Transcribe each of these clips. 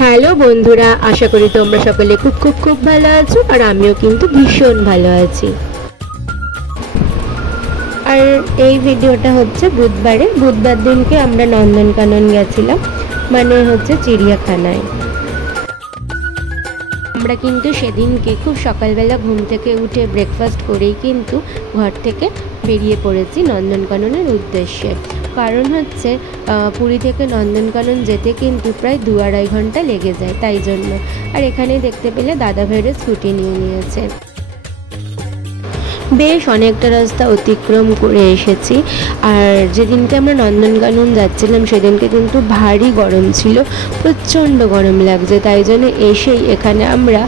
Hello বন্ধুরা, আশা করি তোমরা সকলে খুব খুব খুব ভালো আছো। আর আমিও কিন্তু ভীষণ ভালো আছি। আর এই ভিডিওটা হচ্ছে বুধবার দিনকে আমরা নন্দনকানন গেছিলাম, মানে হচ্ছে চিড়িয়াখানায়। আমরা কিন্তু সেদিনকে খুব সকালবেলা ঘুম থেকে উঠে ব্রেকফাস্ট করেই কিন্তু ঘর থেকে বেরিয়ে পড়েছি নন্দনকাননের উদ্দেশ্যে। কারণ হচ্ছে পুরী থেকে নন্দনকানন যেতে কিন্তু প্রায় 2-2.5 ঘন্টা লেগে যায়, তাই জন্য। আর এখানে দেখতে পেলে দাদা ভাইয়ের স্কুটি নিয়ে নিয়েছে। বেশ অনেকটা রাস্তা অতিক্রম করে এসেছি। আর যেদিনকে আমরা নন্দনকানন যাচ্ছিলাম সেদিনকে কিন্তু ভারী গরম ছিল, প্রচণ্ড গরম লাগছে। তাই জন্য এসেই এখানে আমরা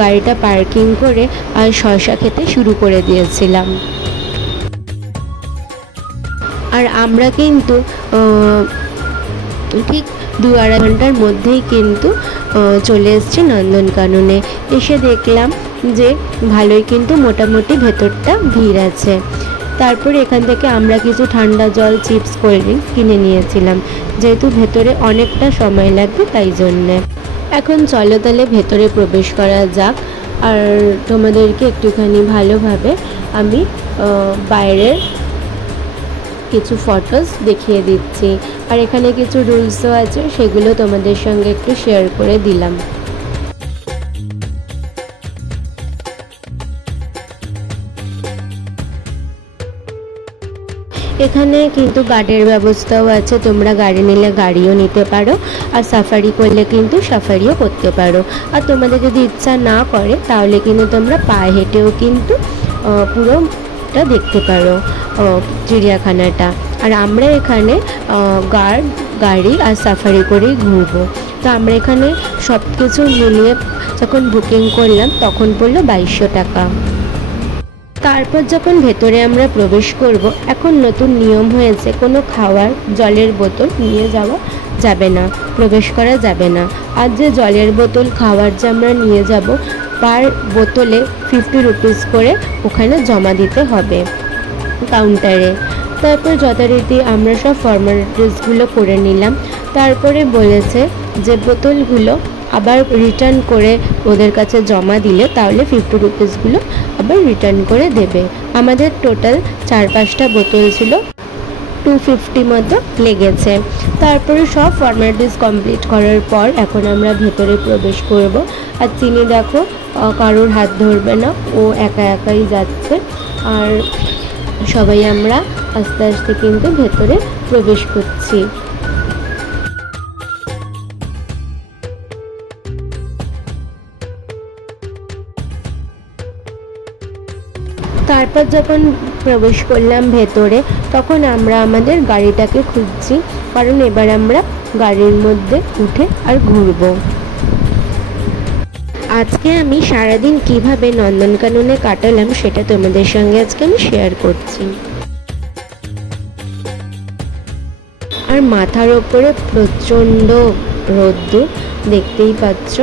গাড়িটা পার্কিং করে আর শসা খেতে শুরু করে দিয়েছিলাম। আর আমরা কিন্তু ঠিক 2-2.5 ঘন্টার মধ্যেই কিন্তু চলে এসেছি নন্দনকাননে। এসে দেখলাম যে ভালোই কিন্তু মোটামুটি ভেতরটা ভিড় আছে। তারপরে এখান থেকে আমরা কিছু ঠান্ডা জল, চিপস, কোল্ড ড্রিঙ্কস কিনে নিয়েছিলাম, যেহেতু ভেতরে অনেকটা সময় লাগবে তাই জন্যে। এখন চলো তাহলে ভেতরে প্রবেশ করা যাক। আর তোমাদেরকে একটুখানি ভালোভাবে আমি বাইরের কিছু ফটোস দেখিয়ে দিচ্ছি। আর এখানে কিছু রুলসও আছে, সেগুলো তোমাদের সঙ্গে একটু শেয়ার করে দিলাম। এখানে কিন্তু গার্ডের ব্যবস্থাও আছে, তোমরা গাড়ি নিলে গাড়িও নিতে পারো, আর সাফারি করলে কিন্তু সাফারিও করতে পারো। আর তোমাদের যদি ইচ্ছা না করে তাহলে কিন্তু তোমরা পায়ে হেঁটেও কিন্তু পুরোটা দেখতে পারো চিড়িয়াখানাটা। আর আমরা এখানে গাড়ি আর সাফারি করেই ঘুরবো। তো আমরা এখানে সব কিছু মিলিয়ে যখন বুকিং করলাম তখন পড়লো 2200 টাকা। তারপর যখন ভেতরে আমরা প্রবেশ করব, এখন নতুন নিয়ম হয়েছে, কোনো খাওয়ার জলের বোতল নিয়ে যাওয়া যাবে না, প্রবেশ করা যাবে না। আর যে জলের বোতল, খাওয়ার যে আমরা নিয়ে যাব, পার বোতলে 50 রুপিস করে ওখানে জমা দিতে হবে কাউন্টারে। তারপর যথারীতি আমরা সব ফর্মালিটিসগুলো করে নিলাম। তারপরে বলেছে যে বোতলগুলো আবার রিটার্ন করে ওদের কাছে জমা দিলে তাহলে 50 রুপিসগুলো আবার রিটার্ন করে দেবে। আমাদের টোটাল 4-5টা বোতল ছিল, 250 মতো লেগেছে। তারপরে সব ফর্মালিটিস কমপ্লিট করার পর এখন আমরা ভেতরে প্রবেশ করব। আর চিনি দেখো কারোর হাত ধরবে না, ও একা একাই যাচ্ছে। আর সবাই আমরা আস্তে আস্তে কিন্তু ভেতরে প্রবেশ করছি। তারপর যখন প্রবেশ করলাম ভেতরে, তখন আমরা আমাদের গাড়িটাকে খুঁজছি, কারণ এবার আমরা গাড়ির মধ্যে উঠে আর ঘুরবো। আজকে আমি সারাদিন কিভাবে নন্দনকাননে কাটালাম সেটা তোমাদের সঙ্গে আজকে আমি শেয়ার করছি। আর মাথার ওপরে প্রচণ্ড রোদ্দুর, দেখতেই পাচ্ছ।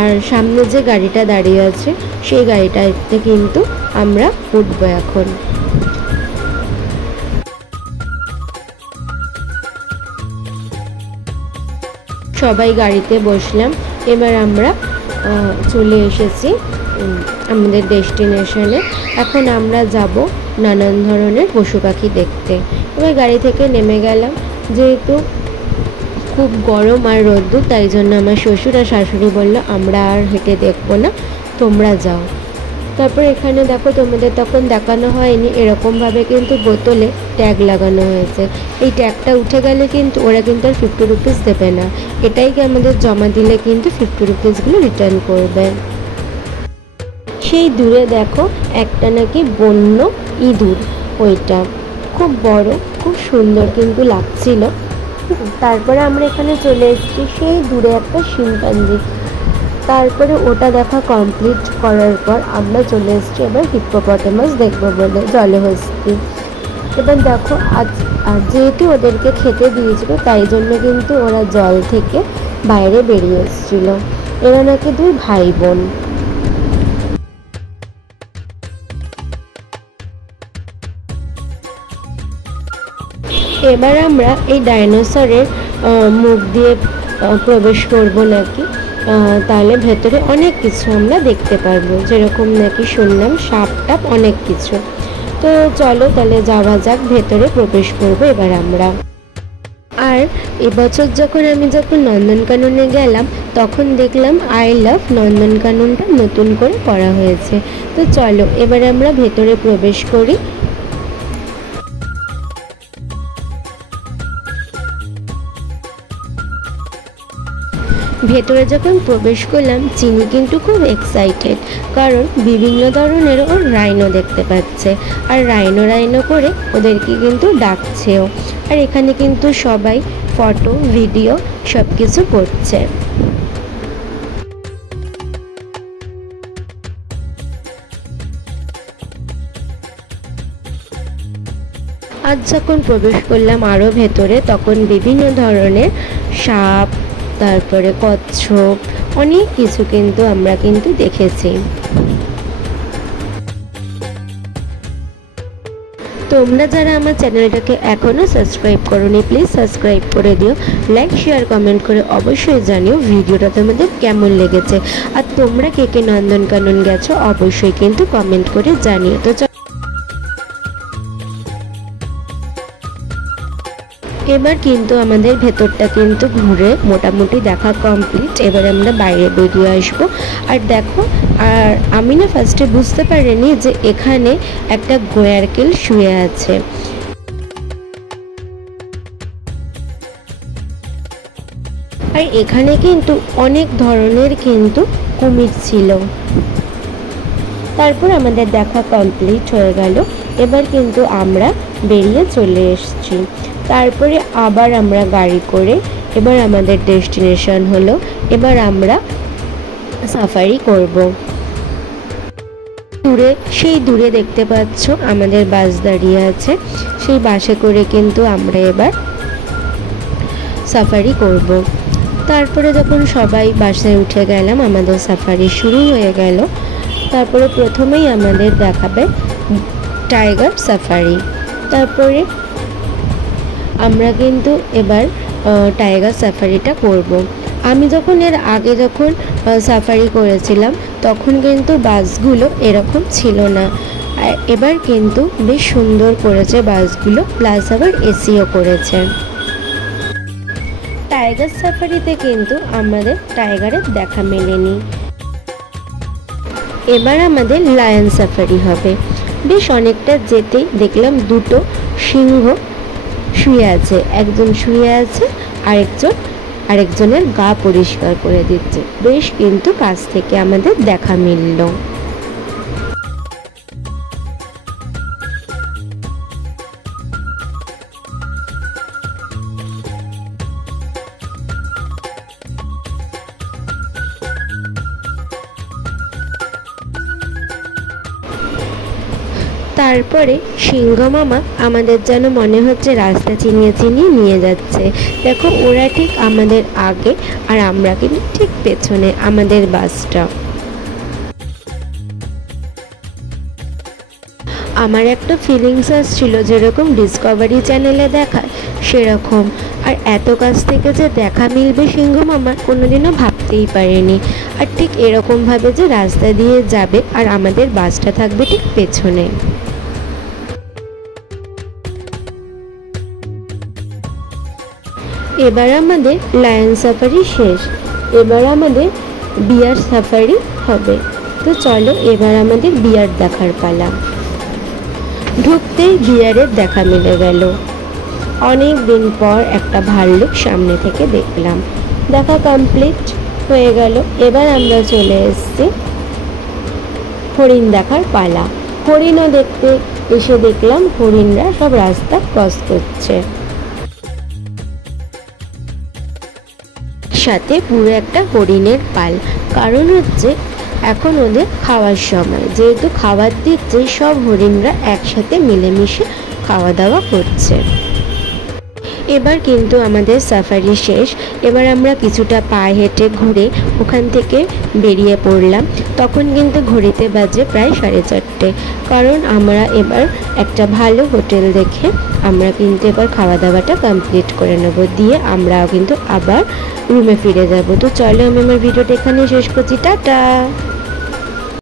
আর সামনে যে গাড়িটা দাঁড়িয়ে আছে সেই গাড়িটাতে কিন্তু আমরা উঠবো এখন। সবাই গাড়িতে বসলাম। এবার আমরা চলে এসেছি আমাদের ডেস্টিনেশনে। এখন আমরা যাব নানান ধরনের পশু পাখি দেখতে। এবার গাড়ি থেকে নেমে গেলাম। যেহেতু খুব গরম আর রোদ্দুর, তাই জন্য আমার শ্বশুর আর শাশুড়ি বললো আমরা আর হেঁটে দেখবো না, তোমরা যাও। তারপর এখানে দেখো, তোমাদের তখন দেখানো হয়নি, এরকমভাবে কিন্তু বোতলে ট্যাগ লাগানো হয়েছে। এই ট্যাগটা উঠে গেলে কিন্তু ওরা কিন্তু আর 50 রুপিস দেবে না, এটাই কি আমাদের জমা দিলে কিন্তু 50 রুপিসগুলো রিটার্ন করবে। সেই দূরে দেখো একটা নাকি বন্য ইঁদুর, ওইটা খুব বড়, খুব সুন্দর কিন্তু লাগছিল। তারপরে আমরা এখানে চলে এসেছি সেই দূরে একটা শিম্পাঞ্জি। তারপরে ওটা দেখা কমপ্লিট করার পর আমরা চলে এসেছি এবার হিপ্পোপটেমাস দেখবো বলে, জলহস্তী। এবার দেখো আজ যেহেতু ওদেরকে খেতে দিয়েছিল তাই জন্য কিন্তু ওরা জল থেকে বাইরে বেরিয়ে এসেছিল। এরা নাকি 2 ভাই বোন। এবার আমরা এই ডাইনোসরের মুখ দিয়ে প্রবেশ করব নাকি, তাহলে ভেতরে অনেক কিছু আমরা দেখতে পারবো, যেরকম নাকি শুনলাম সাপ টাপ অনেক কিছু। তো চলো তাহলে যাওয়া যাক, ভেতরে প্রবেশ করব এবার আমরা। আর এবছর যখন নন্দনকাননে গেলাম তখন দেখলাম আই লাভ নন্দনকাননটা নতুন করে করা হয়েছে। তো চলো এবার আমরা ভেতরে প্রবেশ করি। ভেতরে যখন প্রবেশ করলাম চিনি কিন্তু খুব এক্সাইটেড, কারণ বিভিন্ন ধরনের ওর রাইনো দেখতে পাচ্ছে, আর রাইনো রাইনো করে ওদেরকে কিন্তু ডাকছেও। আর এখানে কিন্তু সবাই ফটো ভিডিও সব কিছু করছে। আজ যখন প্রবেশ করলাম আরও ভেতরে, তখন বিভিন্ন ধরনের সাপ, তারপরে কচ্ছপ, অনেক কিছু কিন্তু আমরা কিন্তু দেখেছি। তোমরা যারা আমার চ্যানেলটাকে এখনও সাবস্ক্রাইব করোনি প্লিজ সাবস্ক্রাইব করে দিও, লাইক শেয়ার কমেন্ট করে অবশ্যই জানিও ভিডিওটা তোমাদের কেমন লেগেছে। আর তোমরা কে কে নন্দনকানন গেছো অবশ্যই কিন্তু কমেন্ট করে জানিও। তো এবার কিন্তু আমাদের ভেতরটা কিন্তু ঘুরে মোটামুটি দেখা কমপ্লিট। এবার আমরা বাইরে বেরিয়ে আসবো। আর দেখো, আর আমি না ফার্স্টে বুঝতে পারিনি যে এখানে একটা গোয়ারকেল শুয়ে আছে। আর এখানে কিন্তু অনেক ধরনের কিন্তু কুমির ছিল। তারপর আমাদের দেখা কমপ্লিট হয়ে গেল। এবার কিন্তু আমরা বেরিয়ে চলে এসেছি। তারপরে আবার আমরা গাড়ি করে এবার আমাদের ডেস্টিনেশন হলো, এবার আমরা সাফারি করব। সেই দূরে দেখতে পাচ্ছ আমাদের বাস দাঁড়িয়ে আছে, সেই বাসে করে কিন্তু আমরা এবার সাফারি করব। তারপরে যখন সবাই বাসে উঠে গেলাম আমাদের সাফারি শুরু হয়ে গেল। তারপরে প্রথমেই আমাদের দেখাবে টাইগার সাফারি। তারপরে আমরা কিন্তু এবার টাইগার সাফারিটা করব। আমি যখন এর আগে সাফারি করেছিলাম তখন কিন্তু বাসগুলো এরকম ছিল না। এবার কিন্তু বেশ সুন্দর করেছে বাসগুলো, প্লাস আবার এসিও করেছে। টাইগার সাফারিতে কিন্তু আমাদের টাইগারের দেখা মেলেনি। এবার আমাদের লায়ন সাফারি হবে। বেশ অনেকটা যেতেই দেখলাম দুটো সিংহ শুয়ে আছে, একজন শুয়ে আছে, আরেকজনের গা পরিষ্কার করে দিচ্ছে। বেশ কিন্তু কাছ থেকে আমাদের দেখা মিলল। তারপরে সিংহ মামা আমাদের যেন মনে হচ্ছে রাস্তা চিনিয়ে চিনিয়ে নিয়ে যাচ্ছে। দেখো ওরা ঠিক আমাদের আগে আর আমরা কিন্তু ঠিক পেছনে আমাদের বাসটা। আমার একটা ফিলিংস আসছিল যেরকম ডিসকভারি চ্যানেলে দেখায় সেরকম। আর এত কাছ থেকে যে দেখা মিলবে সিংহ মামার কোনোদিনও ভাবতেই পারিনি। আর ঠিক এরকমভাবে যে রাস্তা দিয়ে যাবে আর আমাদের বাসটা থাকবে ঠিক পেছনে। এবার আমাদের লায়ন সাফারি শেষ, এবার আমাদের বিয়ার সাফারি হবে। তো চলো এবার আমাদের বিয়ার দেখার পালা। ঢুকতেই বিয়ারের দেখা মিলে গেল। অনেক দিন পর একটা ভাল্লুক সামনে থেকে দেখলাম। দেখা কমপ্লিট হয়ে গেল। এবার আমরা চলে এসেছি হরিণ দেখার পালা। হরিণও দেখতে এসে দেখলাম হরিণরা সব রাস্তা ক্রস করছে, সাথে পুরো একটা হরিণের পাল। কারণ হচ্ছে এখন ওদের খাওয়ার সময়, যেহেতু খাবার দিচ্ছে সব হরিণরা একসাথে মিলেমিশে খাওয়া দাওয়া করছে। এবার কিন্তু আমাদের সাফারি শেষ। এবার আমরা কিছুটা পায়ে হেঁটে ঘুরে ওখান থেকে বেরিয়ে পড়লাম। তখন কিন্তু ঘড়িতে বাজে প্রায় 4:30, কারণ আমরা এবার একটা ভালো হোটেল দেখে আমরা কিন্তু এবার খাওয়া দাওয়াটা কমপ্লিট করে নেব, দিয়ে আমরাও কিন্তু আবার রুমে ফিরে যাব। তো চলো আমি আমার ভিডিওটা এখানে শেষ করছি, টাটা।